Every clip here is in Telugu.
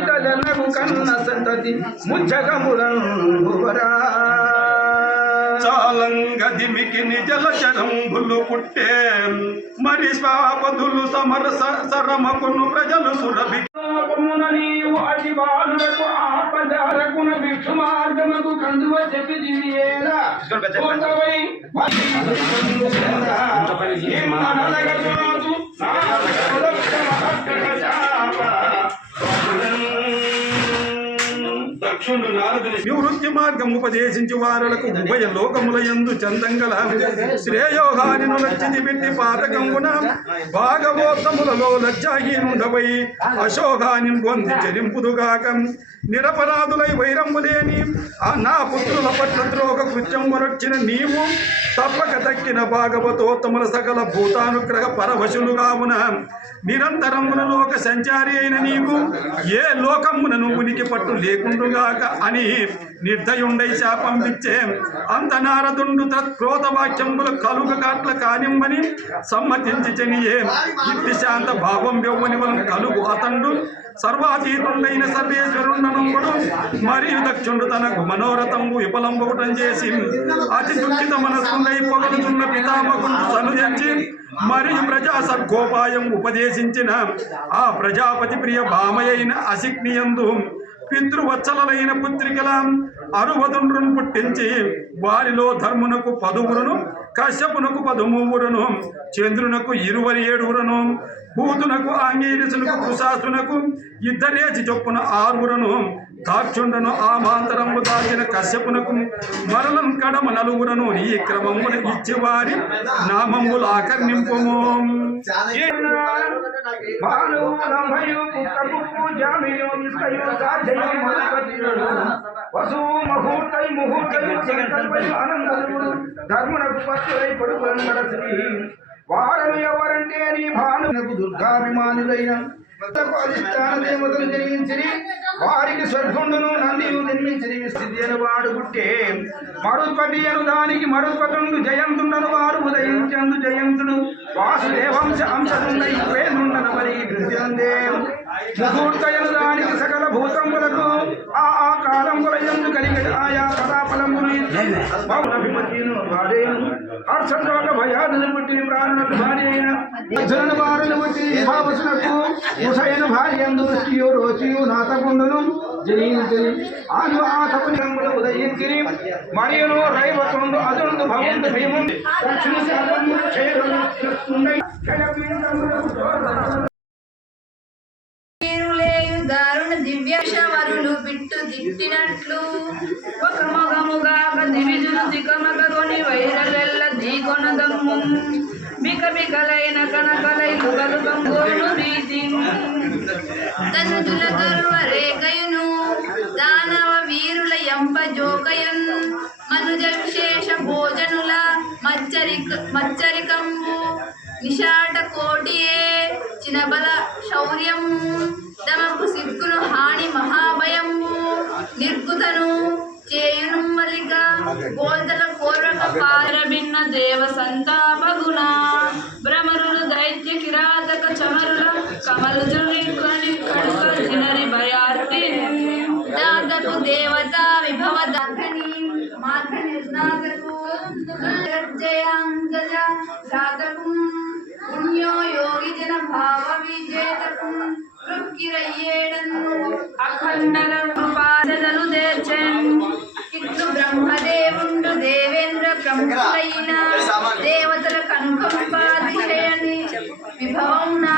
కవితలకు కన్న సంతతి ముచ్చగములంబువరా చాలంగదిమికి నిజల చరంబులు పుట్టే మరి స్వాపదులు సమరస సరమకును ప్రజలు సురభి లోకమున నీవు అతి బాలులకు ఆపదారకున భిక్షు మార్గముకు కందువ చెప్పి దివియేలా భూతవై నివృత్తి మార్గం ఉపదేశించి వారులకు ఉభయ లోకముల ఎందు చందంగల శ్రేయోగాని లజ్జిని పెట్టి పాతకంగున భాగవోత్తములలో లజ్జాహీనుండవై అశోకాని పొంది చెలింపుదుగాక నిరపరాధులై వైరంబు లేని నా పుత్రుల పట్ల ద్రోహ కృత్యం వరొచ్చిన నీవు తప్పక తక్కిన భాగవతోత్తముల సకల భూతానుగ్రహ పరవశులుగావున. నిరంతరమున లోక సంచారి అయిన నీకు ఏ లోకమునను ఉనికి పట్టు లేకుండుగాక అని నిర్దయుండై శాపం ఇచ్చే అంతనారదుండు తత్క్రోధ వాక్యములు కలుగ కాట్ల కానిమ్మని సమ్మతించి చెనియే. ఇట్టి శాంత భావం వ్యవ్వని వలన కలుగు అతండు. సర్వాతీతుండైన సర్వేశ్వరుండనంబడు. మరియు దక్షుండు తనకు మనోరథంబు విఫలంబొకటం చేసి. అతి దుఃఖిత మనస్సుండై పొగలుచున్న పితామకుండు సనుజంచి మరియు ప్రజా సర్గోపాయం ఉపదేశించిన. ఆ ప్రజాపతి ప్రియ భామయైన అసిగ్నియందు. పితృవత్సలైన పుత్రికల అరువదుండ్రును పుట్టించి వారిలో ధర్మునకు పదువురును కశ్యపునకు పదుమూవురును చంద్రునకు ఇరువరి ఏడుగురను భూతునకు ఆంగీరసునకు కుశాసునకు ఇద్దరేసి చొప్పున ఆరుగురను దాక్షుండను ఆ మాంతరము దాగిన కశ్యపునకు మరలం కడమ నలుగురను ఈ క్రమమున ఇచ్చి వారి నామములు ఆకర్ణింపము. ధర్మునకు పత్రులై కొడుకులను నడసి వారు ఎవరంటే నీ భానునకు దుర్గాభిమానులైన అధిష్టాన దేవతలు జన్మించిరి వారికి స్వర్గుండును నందియు నిర్మించిరి స్థితి అని వాడు పుట్టే మరుపటి అను దానికి మరుపటుండు జయంతుండను వారు ఉదయించందు జయంతుడు వాసుదేవం అంశతుండై వేదుండన మరి కృత్యందే ముహూర్తయను సకల భూతములకు ఆ ఆ కాలముల ఎందు కలిగిన ఆయా కథాఫలములు భార్యను హర్షంతోక భయాదులు భార్య భార్య దృష్టియు రోచియు నాతకుండును జయించిరి ఆను ఆ తపని రంగులు ఉదయించిరి మరియును రైవతుండు అదుండు భవంతు భీముండి దక్షిణ శాపము చేరును తిట్టినట్లు ఒక మొగముగా దివిజులు తికమకకొని వైరలెల్ల దీకొనదమ్ము మిక మికలైన కనకలైలు కలుగంగోను రీతి తనుజుల గర్వ రేఖయును దానవ వీరుల ఎంప జోకయన్ మనుజ విశేష భోజనుల మచ్చరిక మచ్చరికంబు. నిషాట కోటియే చినబల శౌర్యము. తమకు సిగ్గును హాని మహాభయము నిర్గుతను చేయును మల్లిక గోల్తల పూర్వక పారభిన్న దేవ సంతాపగుణ భ్రమరులు దైత్య కిరాతక చమరుల కమలుజుని కొని కడుక జినరి భయార్తి. దాతకు దేవత విభవ దక్కని మార్గ నిర్ణాతకు జయాంగజ ఘాతకు పుణ్యో యోగి జన భావ విజేతకు. రుక్కిరయ్యేడను దేవతల కనుకంపాదిశయని విభవం నా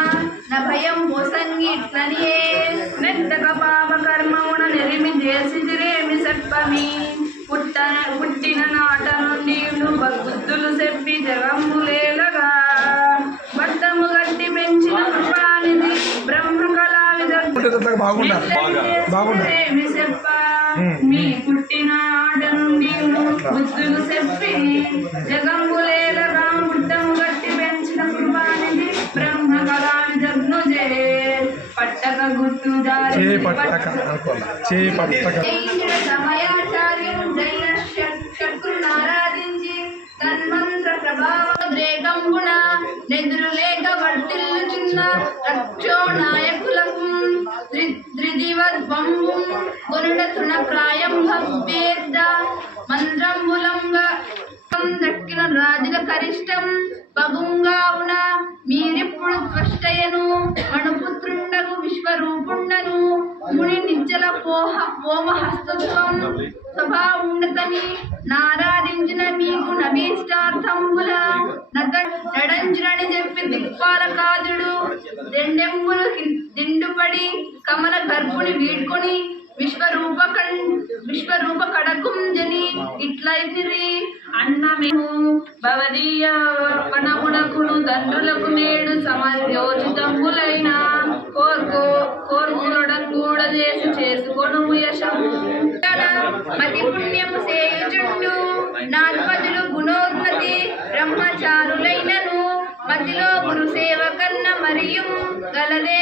భయం మోసంగిట్లనియే నెత్తక పాప కర్మమున నెరిమి చేసిరేమి సర్పమి. పుట్టన పుట్టిన నాట నుండి బుద్ధులు చెప్పి జగంబులేలగా. బట్టము గట్టి పెంచిన కృపానిధి బ్రహ్మ కళా బాగుండా బాగుండా చెప్ప మీ బుద్ధులు చెప్పి జగంబులేలగా బుట్టము గట్టి పెంచిన కృపానిధి బ్రహ్మ కళా జగ్నుజే పట్టక. గుర్తు చే పట్టక. అనుకోవాలి గొనుడ తృణప్రాయం భవ్యేద్ద దక్కిన రాజుల కరిష్టం బగుంగావున మీరిప్పుడు త్వష్టయను మణుపుత్రుండను విశ్వరూపుండను ముని నిచ్చల పోహ పోమ హస్తత్వం సభా ఉండతని నారాధించిన మీకు నభీష్టార్థంబుల నత నడంజునని చెప్పి దిక్పాలకాదుడు దెండెంబులు దిండుపడి కమల గర్భుని వీడ్కొని విశ్వరూప విశ్వరూప కడకుంజని ఇట్లయితిరి అన్నమేము భవదీయ వనమునకును తండ్రులకు నేడు సమయోచితంబులైన కోర్కో కోర్కులడం కూడా చేసి చేసుకొను యశము. మతి పుణ్యము సేయుచుండు నాల్పదులు గుణోన్నతి బ్రహ్మచారులైనను మతిలో గురు సేవ కన్న మరియు గలదే.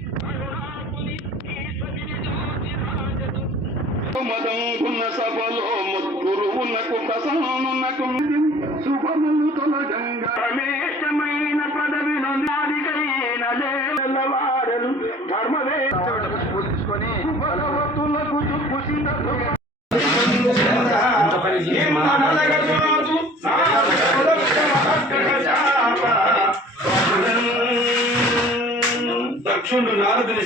మదంకున్న సభలో ముద్గురువునకు కసనునకు శుభములు తొలగంగా. రమేశమైన పదవి నాదికైన లేవారలు ధర్మవే భగవతులకు కుశితలు దక్షుడు నారదుని